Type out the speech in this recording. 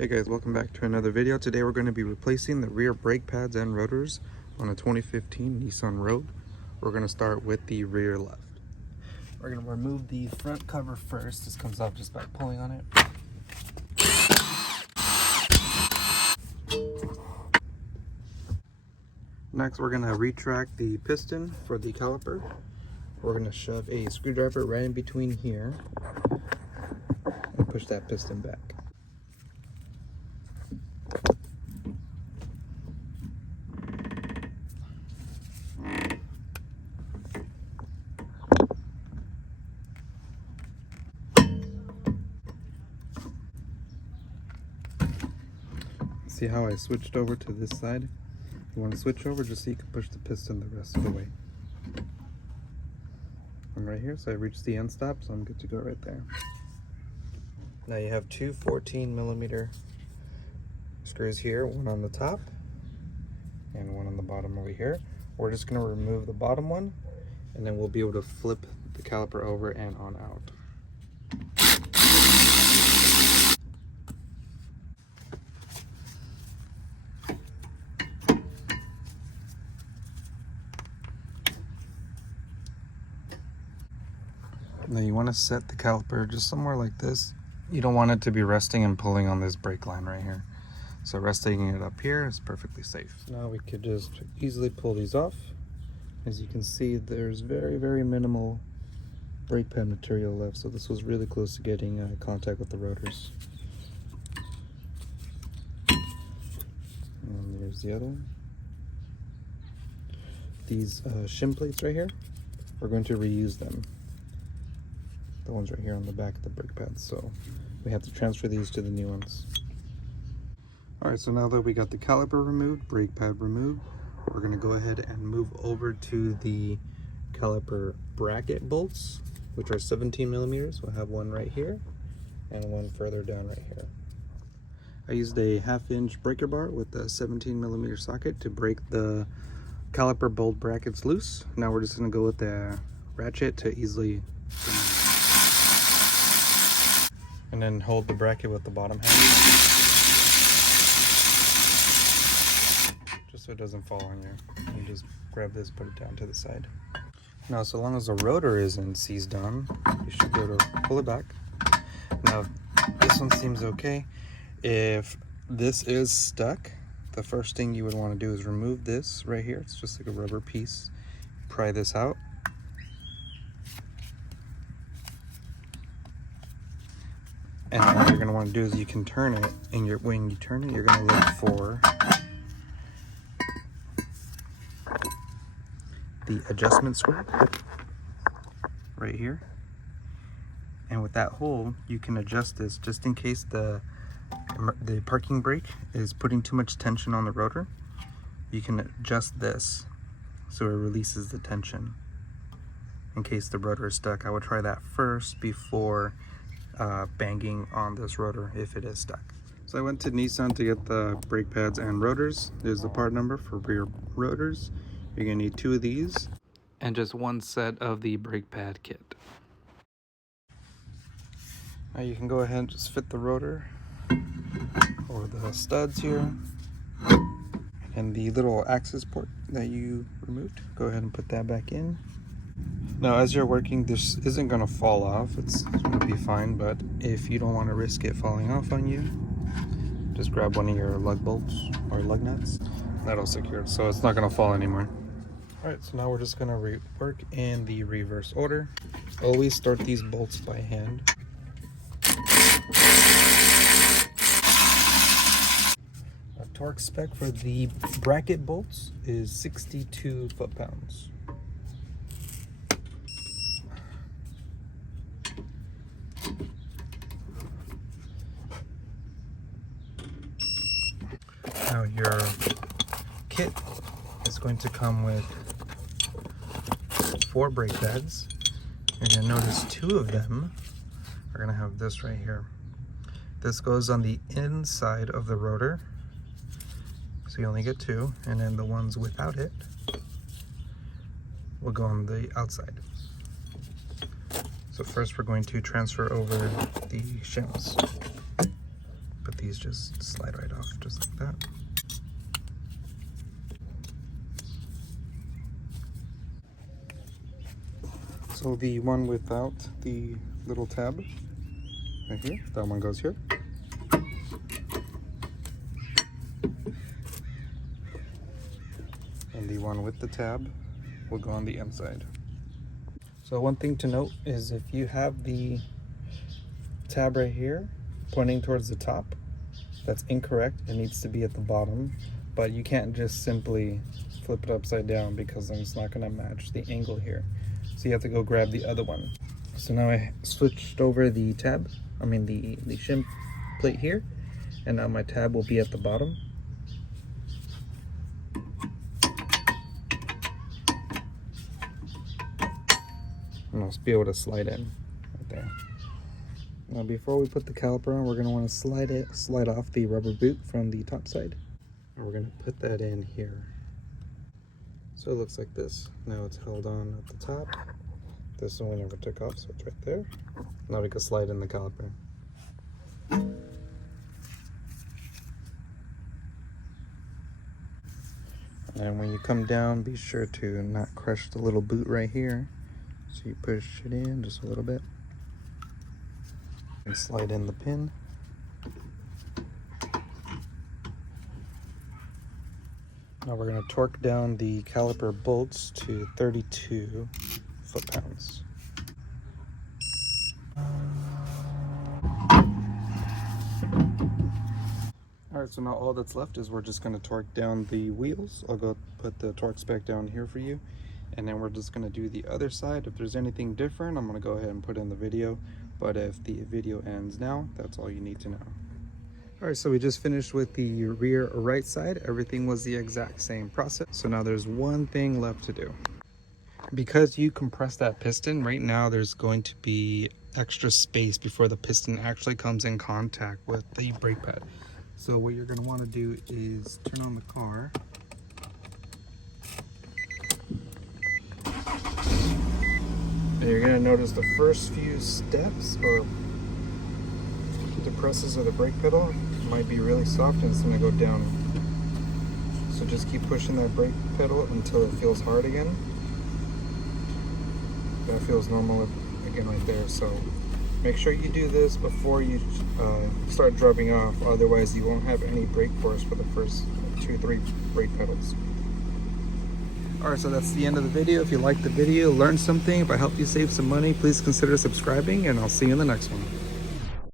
Hey guys, welcome back to another video. Today we're going to be replacing the rear brake pads and rotors on a 2015 Nissan Rogue. We're going to start with the rear left. We're going to remove the front cover first. This comes off just by pulling on it. Next we're going to retract the piston for the caliper. We're going to shove a screwdriver right in between here and push that piston back. See how I switched over to this side? You want to switch over just so you can push the piston the rest of the way. I'm right here, so I reached the end stop, so I'm good to go right there. Now you have two 14mm screws here, one on the top and one on the bottom over here. We're just going to remove the bottom one, and then we'll be able to flip the caliper over and on out. Now you want to set the caliper just somewhere like this. You don't want it to be resting and pulling on this brake line right here. So resting it up here is perfectly safe. Now we could just easily pull these off. As you can see, there's very minimal brake pad material left. So this was really close to getting contact with the rotors. And there's the other one. These shim plates right here, we're going to reuse them. The ones right here on the back of the brake pads, so we have to transfer these to the new ones. Alright, so now that we got the caliper removed, brake pad removed, we're going to go ahead and move over to the caliper bracket bolts, which are 17mm. We'll have one right here and one further down right here. I used a 1/2-inch breaker bar with a 17mm socket to break the caliper bolt brackets loose. Now we're just going to go with the ratchet to easily and then hold the bracket with the bottom hand, just so it doesn't fall on you. You just grab this, put it down to the side. Now, so long as the rotor isn't seized on, you should be able to pull it back. Now, this one seems okay. If this is stuck, the first thing you would want to do is remove this right here. It's just like a rubber piece. Pry this out. And what you're going to want to do is you can turn it, and when you turn it, you're going to look for the adjustment screw right here. And with that hole, you can adjust this just in case the parking brake is putting too much tension on the rotor. You can adjust this so it releases the tension in case the rotor is stuck. I would try that first before banging on this rotor if it is stuck. So I went to Nissan to get the brake pads and rotors. There's the part number for rear rotors. You're gonna need 2 of these and just 1 set of the brake pad kit. Now you can go ahead and just fit the rotor or the studs here and the little access port that you removed. Go ahead and put that back in. Now, as you're working, this isn't going to fall off. It's going to be fine, but if you don't want to risk it falling off on you, just grab one of your lug bolts or lug nuts. That'll secure it, so it's not going to fall anymore. Alright, so now we're just going to work in the reverse order. Always start these bolts by hand. A torque spec for the bracket bolts is 62 foot-pounds. Now your kit is going to come with 4 brake pads. You're going to notice 2 of them are going to have this right here. This goes on the inside of the rotor, so you only get 2, and then the ones without it will go on the outside. So first we're going to transfer over the shims. Put these just slide right off, just like that. So the one without the little tab right here, that one goes here. And the one with the tab will go on the inside. So one thing to note is if you have the tab right here pointing towards the top, that's incorrect. It needs to be at the bottom, but you can't just simply flip it upside down because then it's not going to match the angle here. So you have to go grab the other one. So now I switched over the tab, the shim plate here, and now my tab will be at the bottom. And I'll be able to slide in right there. Now before we put the caliper on, we're going to want to slide off the rubber boot from the top side. And we're going to put that in here. So it looks like this. Now it's held on at the top. This one we never took off, so it's right there. Now we can slide in the caliper. And when you come down, be sure to not crush the little boot right here. So you push it in just a little bit and slide in the pin. Now we're going to torque down the caliper bolts to 32 foot-pounds. Alright, so now all that's left is we're just going to torque down the wheels. I'll go put the torque spec down here for you. And then we're just going to do the other side. If there's anything different, I'm going to go ahead and put in the video. But if the video ends now, that's all you need to know. Alright, so we just finished with the rear right side. Everything was the exact same process. So now there's one thing left to do. Because you compress that piston, right now there's going to be extra space before the piston actually comes in contact with the brake pad. So what you're going to want to do is turn on the car. And you're going to notice the first few steps or depresses of the brake pedal might be really soft and it's going to go down. So just keep pushing that brake pedal until it feels hard again. That feels normal again right there. So make sure you do this before you start dropping off, otherwise you won't have any brake force for the first 2-3 brake pedals. Alright, so that's the end of the video. If you liked the video, learned something, if I helped you save some money, please consider subscribing, and I'll see you in the next one.